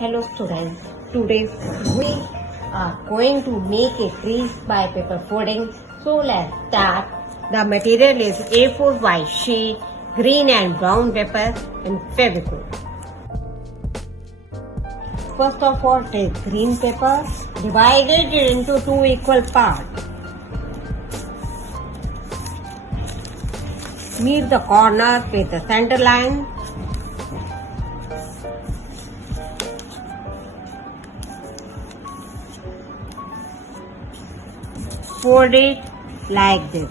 Hello students, today we are going to make a trees by paper folding. So let's start. The material is A4 white sheet, green and brown paper and Fevicol. First of all, take green paper, divide it into two equal parts. Meet the corner with the center line. Fold it like this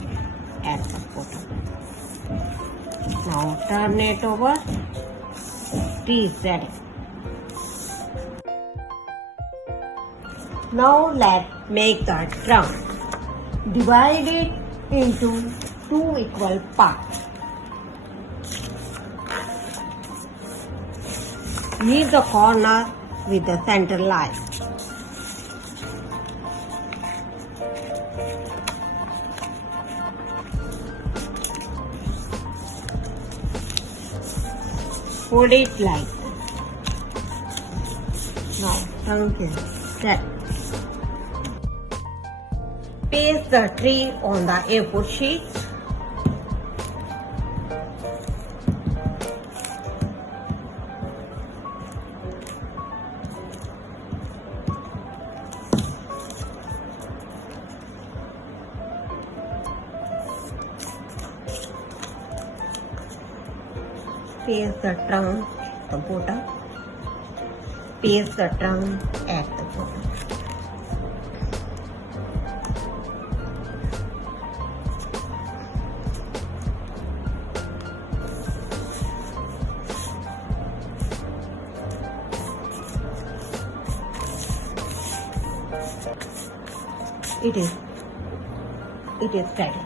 at the bottom. Now turn it over. Tea is ready. Now let's make the trunk. Divide it into two equal parts. Meet the corner with the center line. Fold it like this. Now trunk is set. Paste the tree on the A4 sheet. Paste the trunk at the bottom. Paste the trunk at the bottom. It is ready.